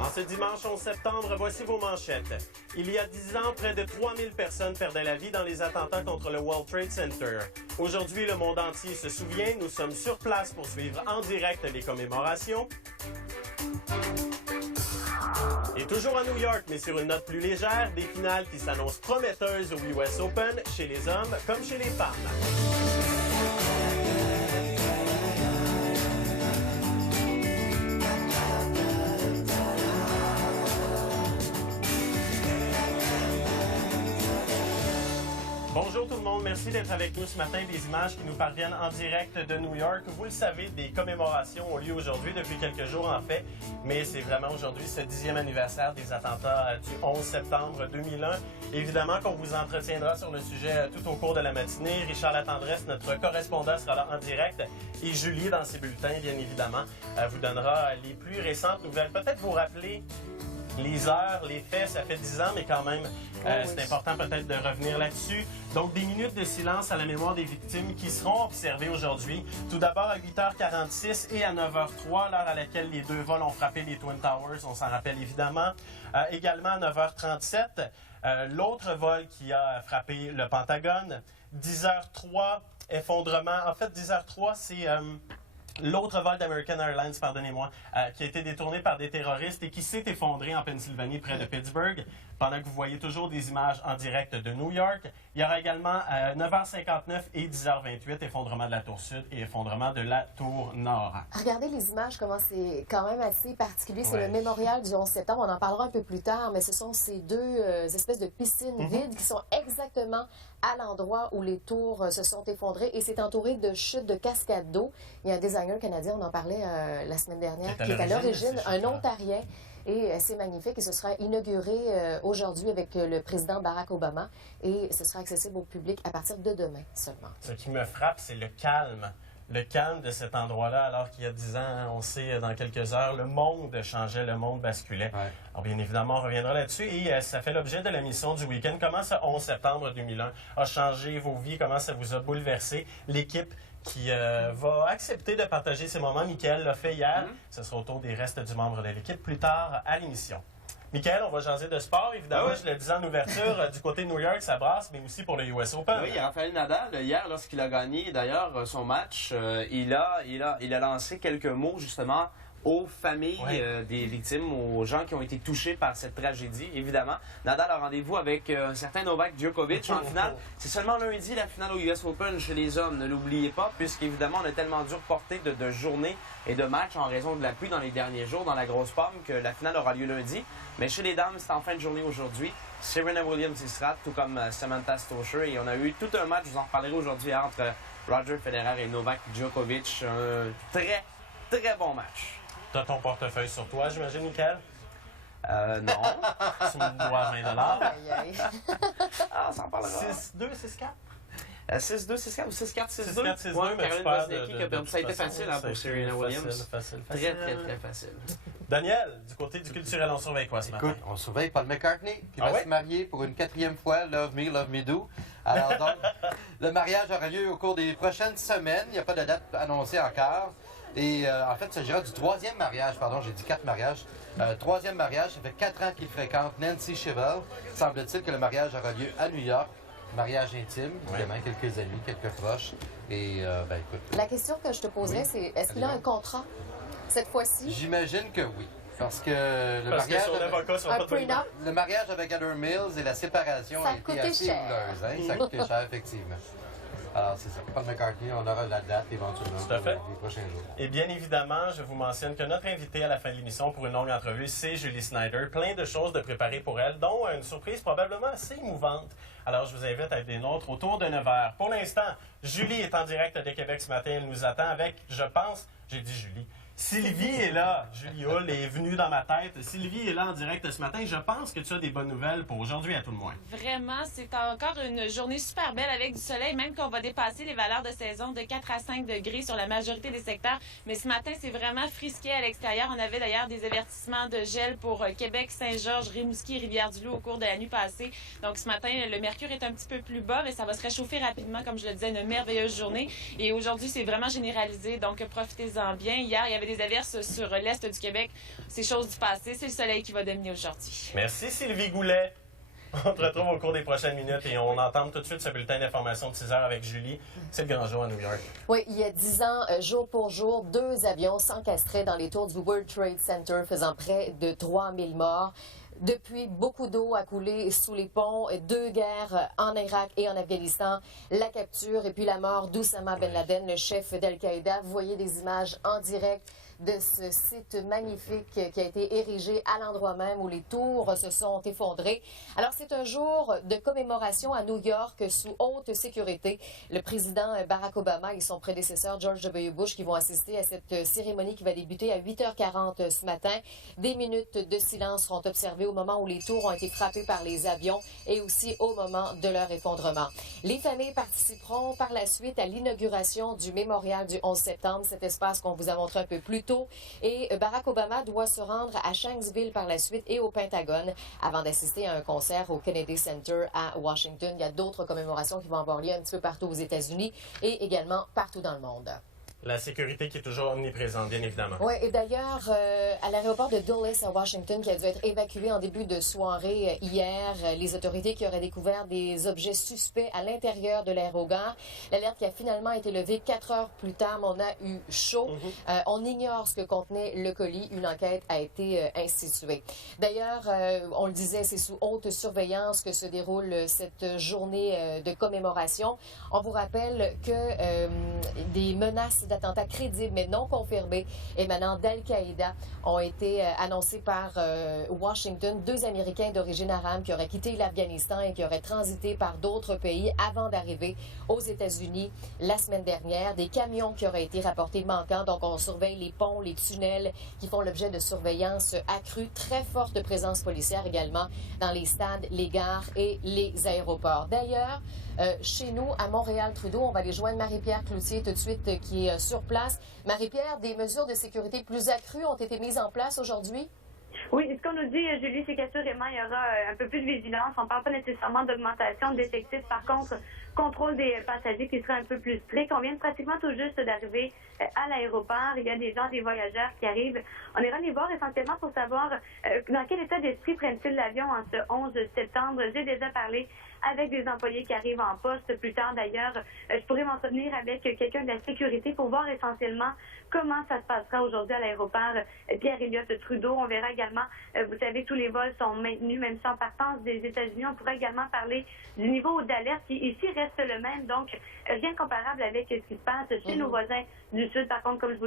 En ce dimanche 11 septembre, voici vos manchettes. Il y a 10 ans, près de 3000 personnes perdaient la vie dans les attentats contre le World Trade Center. Aujourd'hui, le monde entier se souvient. Nous sommes sur place pour suivre en direct les commémorations. Et toujours à New York, mais sur une note plus légère, des finales qui s'annoncent prometteuses au US Open, chez les hommes comme chez les femmes. Bonjour tout le monde, merci d'être avec nous ce matin. Des images qui nous parviennent en direct de New York. Vous le savez, des commémorations ont lieu aujourd'hui, depuis quelques jours en fait, mais c'est vraiment aujourd'hui ce 10e anniversaire des attentats du 11 septembre 2001. Évidemment qu'on vous entretiendra sur le sujet tout au cours de la matinée. Richard Latendresse, notre correspondant, sera là en direct et Julie, dans ses bulletins, bien évidemment, vous donnera les plus récentes nouvelles. Peut-être vous rappeler les heures, les faits, ça fait 10 ans, mais quand même, c'est important peut-être de revenir là-dessus. Donc, des minutes de silence à la mémoire des victimes qui seront observées aujourd'hui. Tout d'abord à 8h46 et à 9h03, l'heure à laquelle les deux vols ont frappé les Twin Towers, on s'en rappelle évidemment. Également à 9h37, l'autre vol qui a frappé le Pentagone. 10h03, effondrement. En fait, 10h03, c'est... l'autre vol d'American Airlines, pardonnez-moi, qui a été détourné par des terroristes et qui s'est effondré en Pennsylvanie, près de Pittsburgh, pendant que vous voyez toujours des images en direct de New York. Il y aura également 9h59 et 10h28, effondrement de la tour sud et effondrement de la tour nord. Regardez les images, comment c'est quand même assez particulier. C'est le mémorial du 11 septembre, on en parlera un peu plus tard, mais ce sont ces deux espèces de piscines vides qui sont exactement à l'endroit où les tours se sont effondrées et c'est entouré de chutes, de cascades d'eau. Il y a un designer canadien, on en parlait la semaine dernière, qui est à l'origine, un Ontarien. Et c'est magnifique et ce sera inauguré aujourd'hui avec le président Barack Obama et ce sera accessible au public à partir de demain seulement. Ce qui me frappe, c'est le calme. Le calme de cet endroit-là, alors qu'il y a 10 ans, on sait, dans quelques heures, le monde changeait, le monde basculait. Ouais. Alors, bien évidemment, on reviendra là-dessus et ça fait l'objet de la mission du week-end. Comment ce 11 septembre 2001 a changé vos vies? Comment ça vous a bouleversé? L'équipe qui va accepter de partager ces moments. Michael l'a fait hier. Ce sera au tour des restes du membre de l'équipe plus tard à l'émission. Michael, on va jaser de sport, évidemment. Je le disais en ouverture, du côté de New York, ça brasse, mais aussi pour le US Open. Oui, Rafael Nadal, hier, lorsqu'il a gagné, d'ailleurs, son match, il a lancé quelques mots, justement, aux familles des victimes, aux gens qui ont été touchés par cette tragédie, évidemment. Nadal a rendez-vous avec un certain Novak Djokovic en finale. C'est seulement lundi, la finale au US Open chez les hommes, ne l'oubliez pas, puisqu'évidemment, on a tellement dû reporter de journées et de matchs en raison de la pluie dans les derniers jours, dans la grosse pomme, que la finale aura lieu lundi. Mais chez les dames, c'est en fin de journée aujourd'hui. Serena Williams y sera, tout comme Samantha Stosur. Et on a eu tout un match, je vous en reparlerai aujourd'hui, entre Roger Federer et Novak Djokovic. Un très, très bon match. T'as ton portefeuille sur toi, j'imagine, Michael? Non. Tu me dois 20 Ah, ça en parlera. 6-2, 6-4? 6-2, 6-4 ou 6-4, 6-2? 6-4, 6-2, ouais, mais Caroline Wozniacki qui a perdu. Ça a été facile pour Serena Williams. Facile. Très facile. Daniel, du côté du culturel, on surveille quoi ce matin? Écoute, on surveille Paul McCartney, qui va se marier pour une 4e fois, Love Me Do. Alors donc, le mariage aura lieu au cours des prochaines semaines. Il n'y a pas de date annoncée encore. Et en fait, il s'agira du 3e mariage, pardon, j'ai dit 4 mariages. 3e mariage, ça fait 4 ans qu'il fréquente Nancy Shevell. Semble-t-il que le mariage aura lieu à New York. Mariage intime, évidemment, quelques amis, quelques proches. Et, écoute... La question que je te poserais, c'est est-ce qu'il a un contrat cette fois-ci? J'imagine que oui. Parce que le mariage avec Heather Mills et la séparation a été assez douloureuse. Hein? Ça a coûté cher, effectivement. Alors, c'est ça. Paul McCartney, on aura la date éventuellement pour les prochains jours. Et bien évidemment, je vous mentionne que notre invitée à la fin de l'émission pour une longue entrevue, c'est Julie Snyder. Plein de choses de préparer pour elle, dont une surprise probablement assez émouvante. Alors, je vous invite à être des nôtres autour de 9h. Pour l'instant, Julie est en direct de Québec ce matin. Elle nous attend avec, je pense, j'ai dit Julie, Sylvie est là. Julie Hull est venue dans ma tête. Sylvie est là en direct ce matin. Je pense que tu as des bonnes nouvelles pour aujourd'hui à tout le moins. Vraiment, c'est encore une journée super belle avec du soleil, même qu'on va dépasser les valeurs de saison de 4 à 5 degrés sur la majorité des secteurs. Mais ce matin, c'est vraiment frisqué à l'extérieur. On avait d'ailleurs des avertissements de gel pour Québec, Saint-Georges, Rimouski et Rivière-du-Loup au cours de la nuit passée. Donc ce matin, le mercure est un petit peu plus bas, mais ça va se réchauffer rapidement, comme je le disais, une merveilleuse journée. Et aujourd'hui, c'est vraiment généralisé, donc profitez-en bien. Hier, il y avait des averses sur l'est du Québec. C'est chose du passé. C'est le soleil qui va dominer aujourd'hui. Merci Sylvie Goulet. On te retrouve au cours des prochaines minutes et on entame tout de suite ce bulletin d'information de 6 heures avec Julie. C'est le grand jour à New York. Oui, il y a 10 ans, jour pour jour, 2 avions s'encastraient dans les tours du World Trade Center, faisant près de 3000 morts. Depuis, beaucoup d'eau a coulé sous les ponts, 2 guerres en Irak et en Afghanistan, la capture et puis la mort d'Oussama Ben Laden, le chef d'Al-Qaïda. Vous voyez des images en direct de ce site magnifique qui a été érigé à l'endroit même où les tours se sont effondrées. Alors, c'est un jour de commémoration à New York sous haute sécurité. Le président Barack Obama et son prédécesseur George W. Bush qui vont assister à cette cérémonie qui va débuter à 8h40 ce matin. Des minutes de silence seront observées au moment où les tours ont été frappées par les avions et aussi au moment de leur effondrement. Les familles participeront par la suite à l'inauguration du mémorial du 11 septembre, cet espace qu'on vous a montré un peu plus tôt. Et Barack Obama doit se rendre à Shanksville par la suite et au Pentagone avant d'assister à un concert au Kennedy Center à Washington. Il y a d'autres commémorations qui vont avoir lieu un petit peu partout aux États-Unis et également partout dans le monde. La sécurité qui est toujours omniprésente, bien évidemment. Oui, et d'ailleurs, à l'aéroport de Dulles à Washington, qui a dû être évacué en début de soirée hier, les autorités qui auraient découvert des objets suspects à l'intérieur de l'aérogare. L'alerte qui a finalement été levée 4 heures plus tard, mais on a eu chaud. On ignore ce que contenait le colis. Une enquête a été instituée. D'ailleurs, on le disait, c'est sous haute surveillance que se déroule cette journée de commémoration. On vous rappelle que des menaces d'attentats crédibles mais non confirmés émanant d'Al-Qaïda ont été annoncés par Washington. 2 Américains d'origine arabe qui auraient quitté l'Afghanistan et qui auraient transité par d'autres pays avant d'arriver aux États-Unis la semaine dernière. Des camions qui auraient été rapportés manquants. Donc, on surveille les ponts, les tunnels qui font l'objet de surveillance accrue. Très forte présence policière également dans les stades, les gares et les aéroports. D'ailleurs, chez nous, à Montréal-Trudeau, on va aller joindre Marie-Pierre Cloutier tout de suite qui est sur place. Marie-Pierre, des mesures de sécurité plus accrues ont été mises en place aujourd'hui? Oui, ce qu'on nous dit, Julie, c'est qu'assurément, il y aura un peu plus de vigilance. On ne parle pas nécessairement d'augmentation d'effectifs. Par contre, contrôle des passagers qui sera un peu plus strict. On vient pratiquement tout juste d'arriver à l'aéroport. Il y a des gens, des voyageurs qui arrivent. On ira les voir essentiellement pour savoir dans quel état d'esprit prennent-ils l'avion en ce 11 septembre. J'ai déjà parlé avec des employés qui arrivent en poste. Plus tard, d'ailleurs, je pourrais m'entretenir avec quelqu'un de la sécurité pour voir essentiellement comment ça se passera aujourd'hui à l'aéroport Pierre-Éliott Trudeau. On verra également, vous savez, tous les vols sont maintenus, même sans partance des États-Unis. On pourra également parler du niveau d'alerte qui, ici, reste le même. Donc, rien de comparable avec ce qui se passe chez nos voisins du Sud. Par contre, comme je vous dis,